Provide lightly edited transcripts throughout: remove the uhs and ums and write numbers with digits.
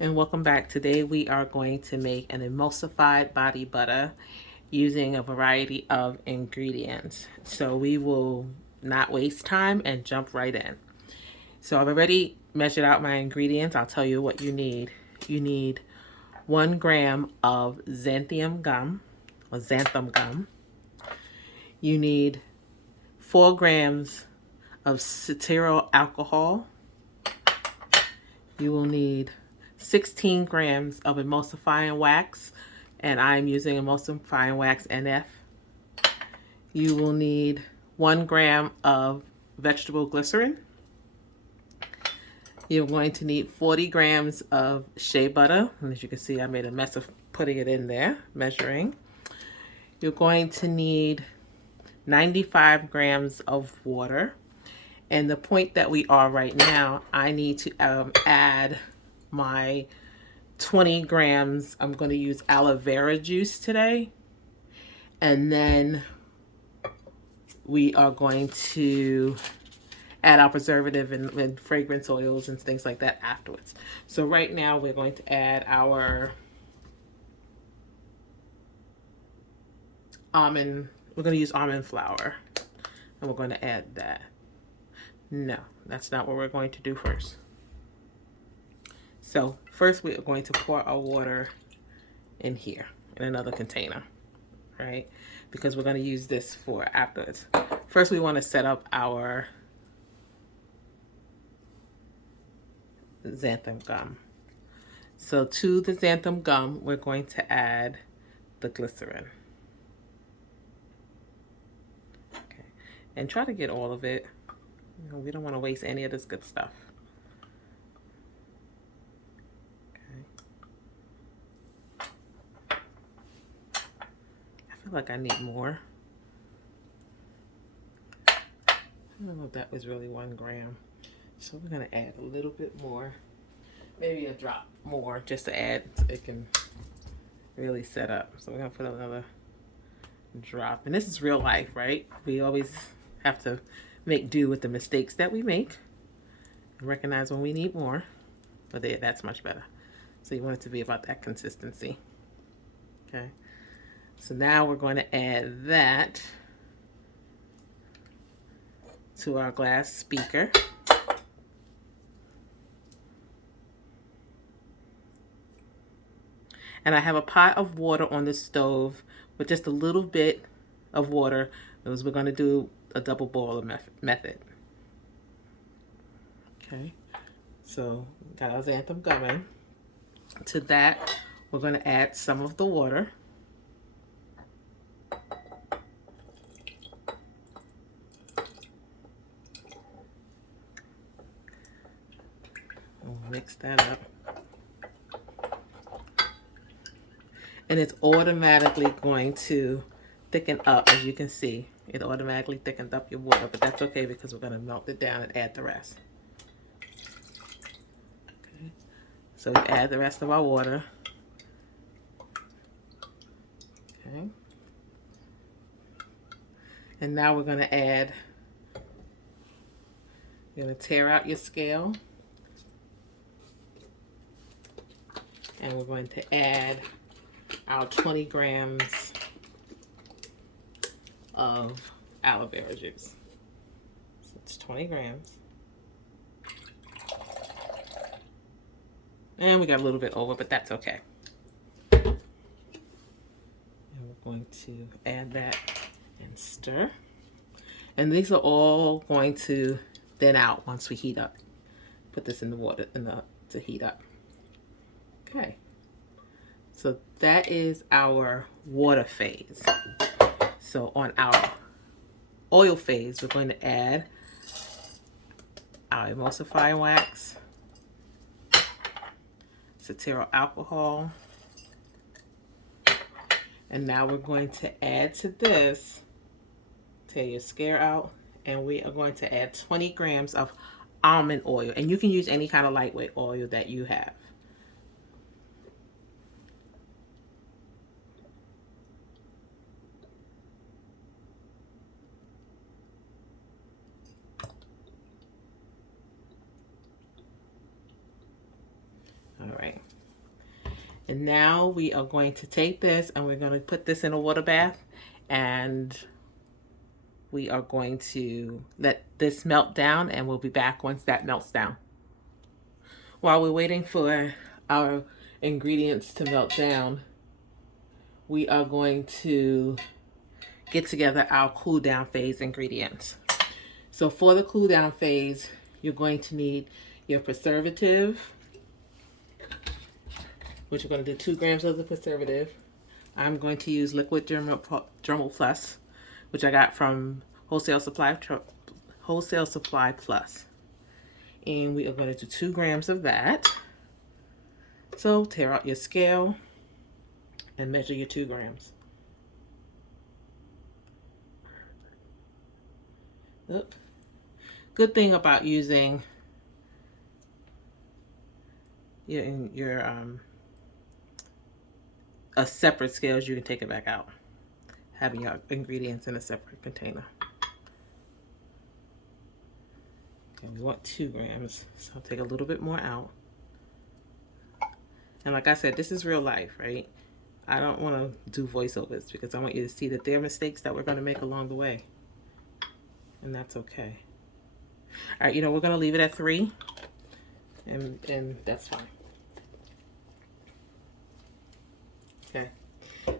And welcome back. Today we are going to make an emulsified body butter using a variety of ingredients. So we will not waste time and jump right in. So I've already measured out my ingredients. I'll tell you what you need. You need 1 gram of xanthan gum or xanthan gum. You need 4 grams of cetearyl alcohol. You will need 16 grams of emulsifying wax, and I'm using Emulsifying Wax NF. You will need 1 gram of vegetable glycerin. You're going to need 40 grams of shea butter, and as you can see, I made a mess of putting it in there, measuring. You're going to need 95 grams of water. And the point that we are right now, I need to add my 20 grams. I'm going to use aloe vera juice today. And then we are going to add our preservative and fragrance oils and things like that afterwards. So right now we're going to add our almond. We're going to use almond flour. And we're going to add that. No, that's not what we're going to do first. So first we are going to pour our water in here in another container, right? Because we're going to use this for afterwards. First we want to set up our xanthan gum. So to the xanthan gum, we're going to add the glycerin. Okay. And try to get all of it. You know, we don't want to waste any of this good stuff. I feel like I need more. I don't know if that was really 1 gram. So we're going to add a little bit more. Maybe a drop more just to add so it can really set up. So we're going to put another drop. And this is real life, right? We always have to make do with the mistakes that we make and recognize when we need more. But that's much better. So you want it to be about that consistency. Okay. So now we're going to add that to our glass speaker. And I have a pot of water on the stove with just a little bit of water because we're going to do a double boiler method. Okay, so got our xanthan gum in. To that, we're going to add some of the water. We'll mix that up. And it's automatically going to thicken up, as you can see. It automatically thickened up your water, but that's okay because we're going to melt it down and add the rest. Okay. So we add the rest of our water. Okay. And now we're going to add, you're going to tear out your scale. And we're going to add our 20 grams of aloe vera juice. So it's 20 grams. And we got a little bit over, but that's okay. And we're going to add that and stir. And these are all going to thin out once we heat up. Put this in the water to heat up. Okay. So that is our water phase. So on our oil phase, we're going to add our emulsifying wax, Cetearyl alcohol, and now we're going to add to this, tear your scare out, and we are going to add 20 grams of almond oil, and you can use any kind of lightweight oil that you have. All right. And now we are going to take this and we're going to put this in a water bath, and we are going to let this melt down, and we'll be back once that melts down. While we're waiting for our ingredients to melt down, we are going to get together our cool down phase ingredients. So for the cool down phase, you're going to need your preservative, which we're going to do 2 grams of the preservative. I'm going to use liquid Dermal Plus, which I got from Wholesale Supply Plus. And we are going to do 2 grams of that. So tear out your scale and measure your 2 grams. Oop. Good thing about using your a separate scale is you can take it back out, having your ingredients in a separate container. Okay, we want 2 grams, so I'll take a little bit more out. And like I said, this is real life, right? I don't want to do voiceovers because I want you to see that there are mistakes that we're going to make along the way, and that's okay. All right, we're going to leave it at 3, and that's fine. Okay,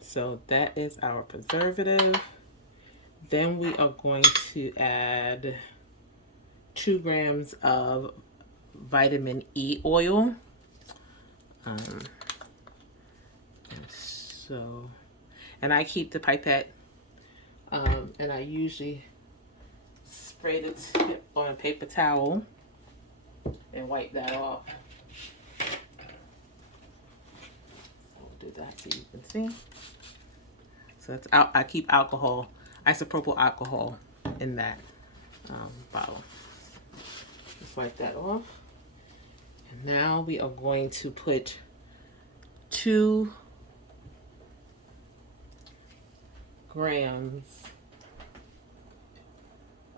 so that is our preservative. Then we are going to add 2 grams of vitamin E oil. And I keep the pipette, and I usually spray the tip on a paper towel and wipe that off. Do that so you can see. So it's out. I keep alcohol, isopropyl alcohol, in that bottle. Just wipe that off. And now we are going to put 2 grams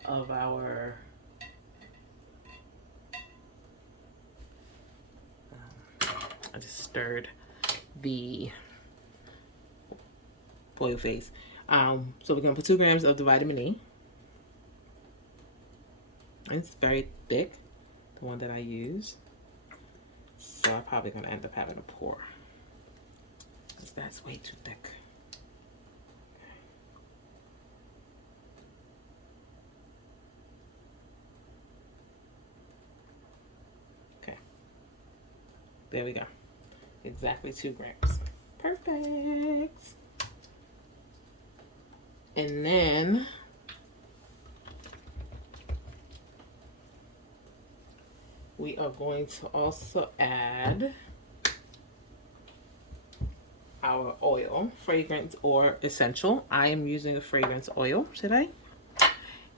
of our I just stirred the oil phase. So we're going to put 2 grams of the vitamin E. It's very thick, the one that I use. So I'm probably going to end up having to pour, because that's way too thick. Okay. There we go. Exactly 2 grams. Perfect. And then we are going to also add our oil, fragrance or essential. I am using a fragrance oil today,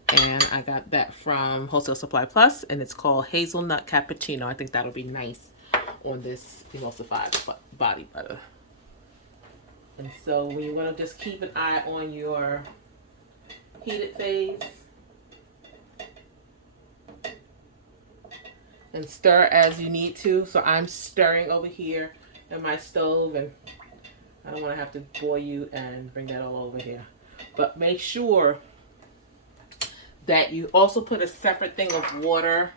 and I got that from Wholesale Supply Plus, and it's called Hazelnut Cappuccino. I think that'll be nice on this emulsified body butter. And so we want to just keep an eye on your heated phase and stir as you need to. So I'm stirring over here in my stove, and I don't want to have to bore you and bring that all over here. But make sure that you also put a separate thing of water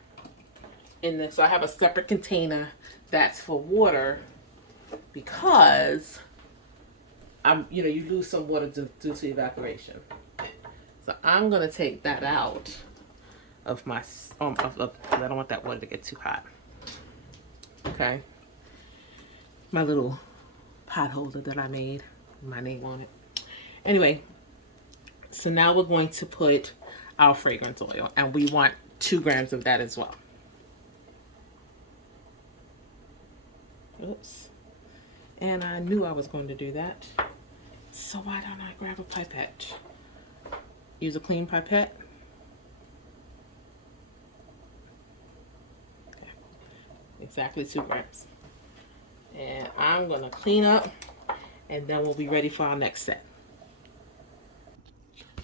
in this. So I have a separate container that's for water, because you lose some water due to evaporation. So I'm gonna take that out of my because I don't want that water to get too hot. Okay, my little pot holder that I made, my name on it. Anyway, so now we're going to put our fragrance oil, and we want 2 grams of that as well. Oops. And I knew I was going to do that. So why don't I grab a pipette? Use a clean pipette. Okay. Exactly 2 grams. And I'm going to clean up, and then we'll be ready for our next set.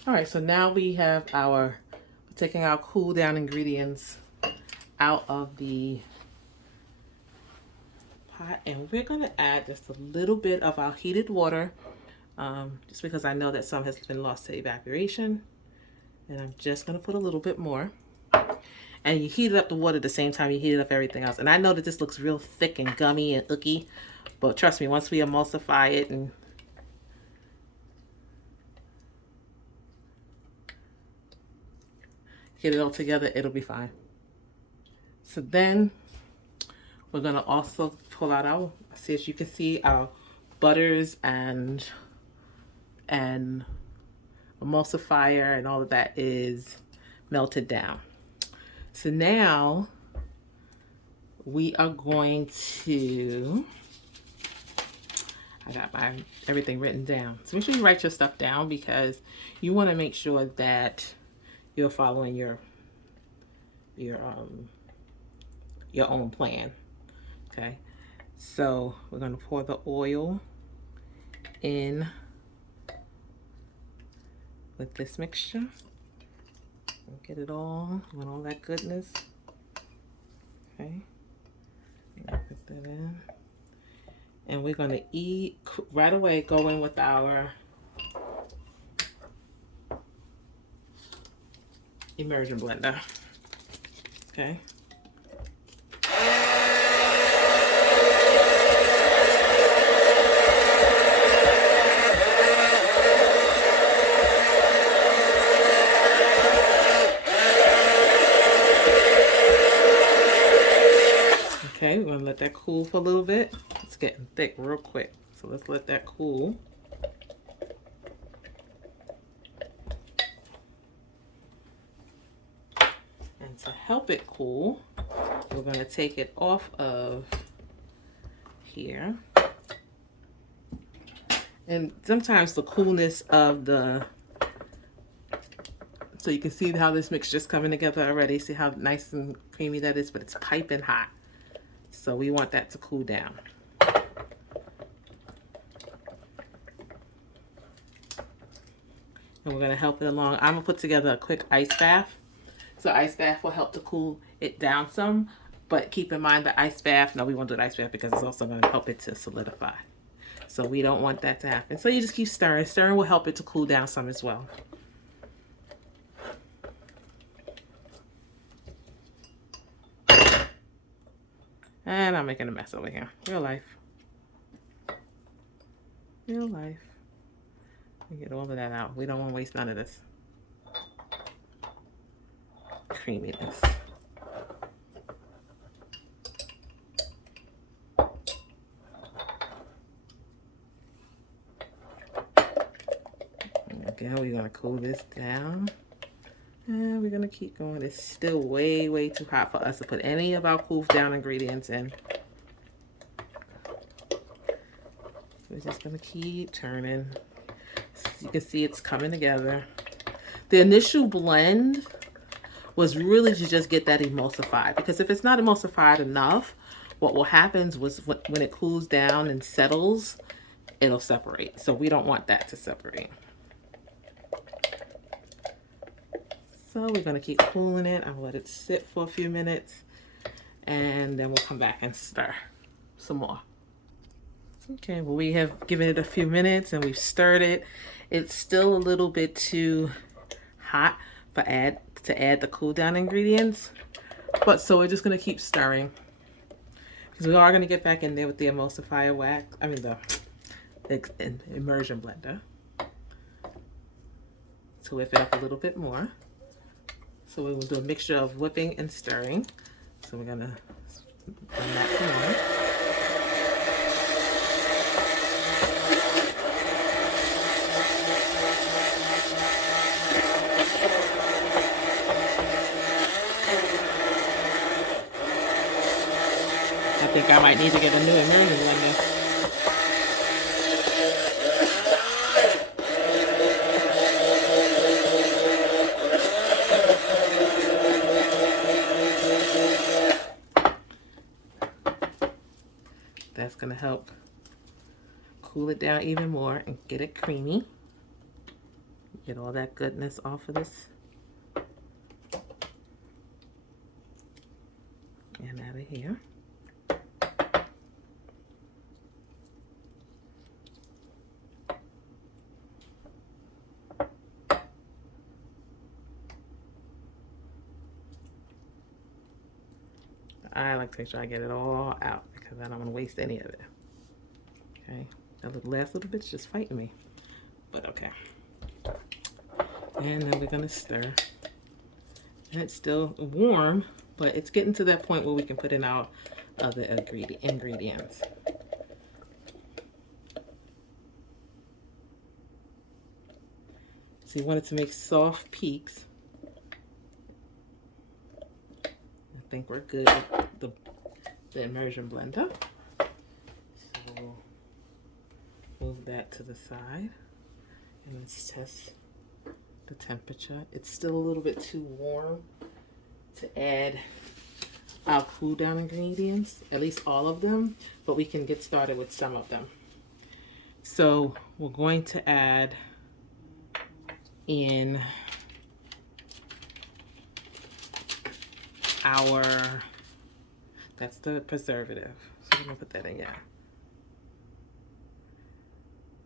All right, so now we have taking our cool down ingredients out of the pot, and we're going to add just a little bit of our heated water, just because I know that some has been lost to evaporation. And I'm just going to put a little bit more. And you heat up the water at the same time you heat up everything else. And I know that this looks real thick and gummy and ooky, but trust me, once we emulsify it and get it all together, it'll be fine. So then we're going to also pull out our, as you can see, our butters and emulsifier and all of that is melted down. So now we are going to, I got everything written down. So make sure you write your stuff down, because you want to make sure that you're following your own plan. Okay, so we're going to pour the oil in with this mixture. Get it all with all that goodness. Okay, put that in, and we're going to right away go in with our immersion blender. Okay. Okay, we're gonna let that cool for a little bit. It's getting thick real quick, so let's let that cool. And to help it cool, we're gonna take it off of here. And sometimes the coolness of so you can see how this mixture's coming together already. See how nice and creamy that is, but it's piping hot. So we want that to cool down. And we're gonna help it along. I'm gonna put together a quick ice bath. So ice bath will help to cool it down some, but keep in mind the ice bath, no, we won't do an ice bath because it's also gonna help it to solidify. So we don't want that to happen. So you just keep stirring. Stirring will help it to cool down some as well. And I'm making a mess over here. Real life. Real life. Get all of that out. We don't want to waste none of this creaminess. Again, we're going to cool this down. And we're going to keep going. It's still way, way too hot for us to put any of our cooled down ingredients in. We're just going to keep turning. So you can see it's coming together. The initial blend was really to just get that emulsified, because if it's not emulsified enough, what will happen was when it cools down and settles, it'll separate. So we don't want that to separate. So we're going to keep cooling it. I'll let it sit for a few minutes, and then we'll come back and stir some more. Okay, well, we have given it a few minutes and we've stirred it. It's still a little bit too hot to add the cool down ingredients, but so we're just going to keep stirring, because we are going to get back in there with the emulsifier wax, the immersion blender, to whip it up a little bit more. So we will do a mixture of whipping and stirring. So we're gonna bring that some more. I think I might need to get a new immersion blender. That's going to help cool it down even more and get it creamy. Get all that goodness off of this and out of here. I like to make sure I get it all out because I don't want to waste any of it. Okay, that last little bit's just fighting me, but okay. And then we're gonna stir. And it's still warm, but it's getting to that point where we can put in our other ingredients. So you want it to make soft peaks. I think we're good with the immersion blender. So we'll move that to the side and let's test the temperature. It's still a little bit too warm to add our cool down ingredients, at least all of them, but we can get started with some of them. So we're going to add in that's the preservative. So I'm gonna put that in, yeah.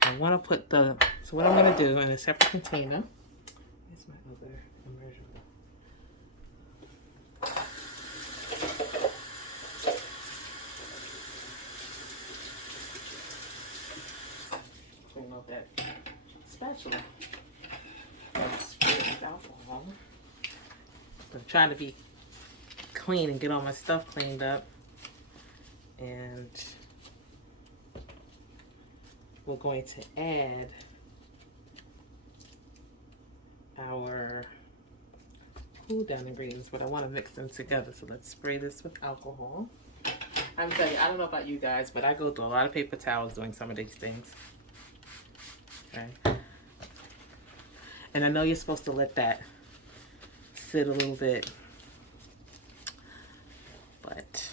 I wanna put so what I'm gonna do in a separate container, here's my other immersion. Clean off that spatula. Alcohol. I'm trying to be clean and get all my stuff cleaned up, and we're going to add our cool down ingredients, but I want to mix them together. So let's spray this with alcohol. I'm telling you, I don't know about you guys, but I go through a lot of paper towels doing some of these things. Okay. And I know you're supposed to let that sit a little bit, but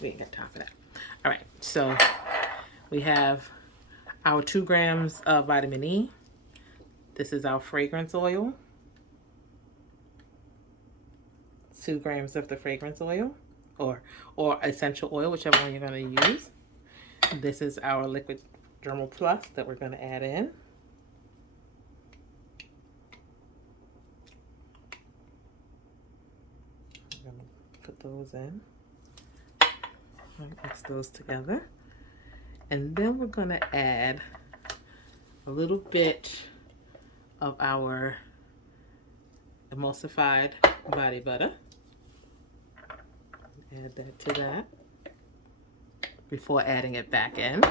we ain't got time for that. All right, so we have our 2 grams of vitamin E. This is our fragrance oil. 2 grams of the fragrance oil or essential oil, whichever one you're going to use. This is our liquid dermal plus that we're going to add in. Put those in. Mix those together. And then we're going to add a little bit of our emulsified body butter. Add that to that before adding it back in.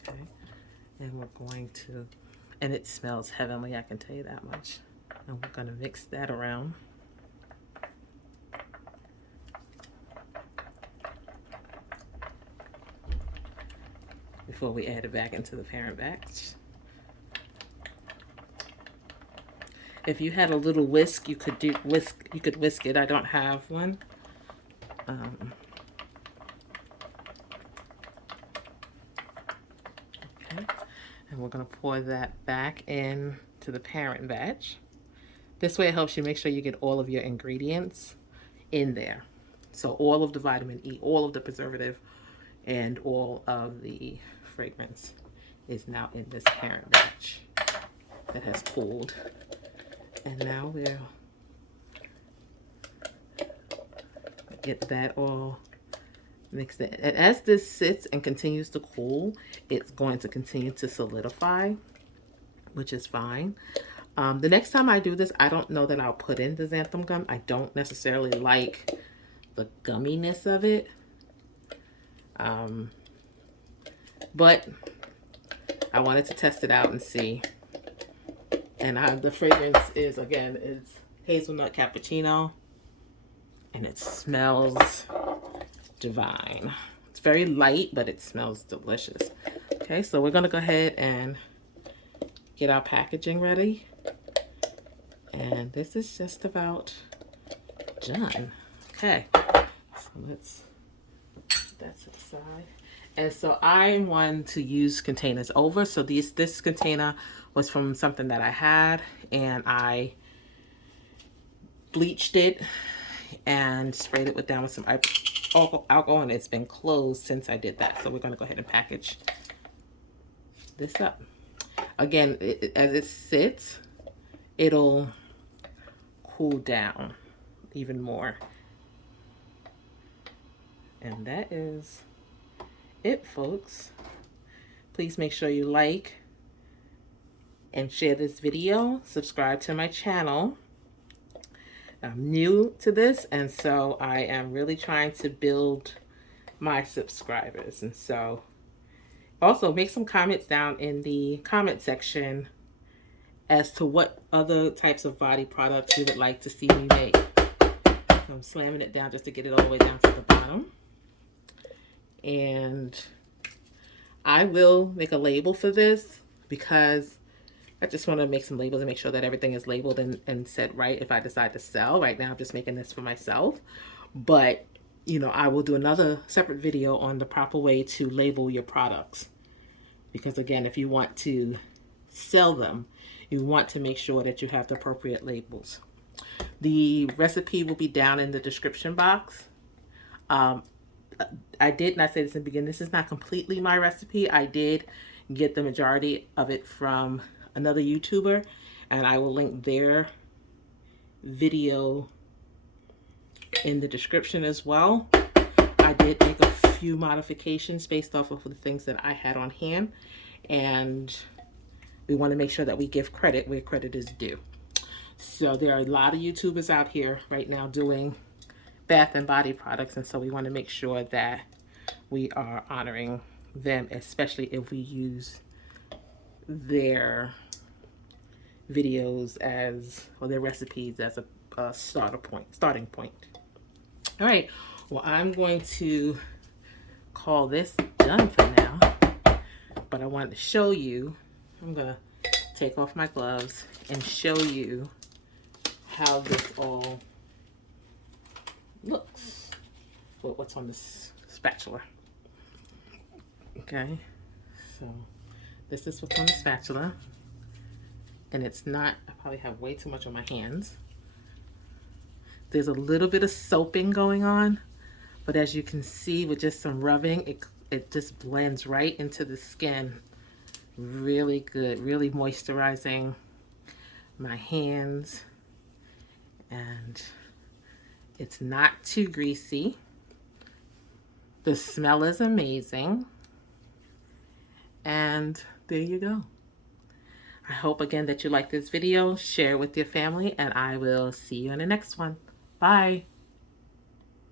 Okay. And we're going to, and it smells heavenly, I can tell you that much. And we're going to mix that around. Before we add it back into the parent batch. If you had a little whisk, you could whisk it. I don't have one. Okay. And we're going to pour that back in to the parent batch. This way it helps you make sure you get all of your ingredients in there. So all of the vitamin E, all of the preservative, and all of the fragrance is now in this parent batch that has cooled. And now we'll get that all mixed in. And as this sits and continues to cool, it's going to continue to solidify, which is fine. The next time I do this, I don't know that I'll put in the xanthan gum. I don't necessarily like the gumminess of it. But I wanted to test it out and see. And the fragrance is, again, it's hazelnut cappuccino. And it smells divine. It's very light, but it smells delicious. Okay, so we're going to go ahead and get our packaging ready. And this is just about done. Okay, so let's put that to the side. And so I'm one to use containers over. So this container was from something that I had, and I bleached it and sprayed it down with some alcohol, and it's been closed since I did that. So we're going to go ahead and package this up. Again, as it sits, it'll cool down. even more. And that is it, folks. Please make sure you like and share this video. Subscribe to my channel. I'm new to this, and so I am really trying to build my subscribers. And so also make some comments down in the comment section as to what other types of body products you would like to see me make. So I'm slamming it down just to get it all the way down to the bottom. And I will make a label for this because I just want to make some labels and make sure that everything is labeled and set right if I decide to sell. Right now I'm just making this for myself. But, you know, I will do another separate video on the proper way to label your products. Because again, if you want to sell them, you want to make sure that you have the appropriate labels. The recipe will be down in the description box. I did not say this in the beginning. This is not completely my recipe. I did get the majority of it from another YouTuber, and I will link their video in the description as well. I did make a few modifications based off of the things that I had on hand, and we want to make sure that we give credit where credit is due. So there are a lot of YouTubers out here right now doing bath and body products, and so we want to make sure that we are honoring them, especially if we use their videos as, or their recipes as a starting point. All right, well, I'm going to call this done for now, but I wanted to show you. I'm gonna take off my gloves and show you how this all looks with what's on this spatula. Okay, so this is what's on the spatula, and it's not, I probably have way too much on my hands. There's a little bit of soaping going on, but as you can see with just some rubbing, it just blends right into the skin. Really good, really moisturizing my hands, and it's not too greasy. The smell is amazing. And there you go. I hope again that you like this video. Share it with your family, and I will see you in the next one. Bye.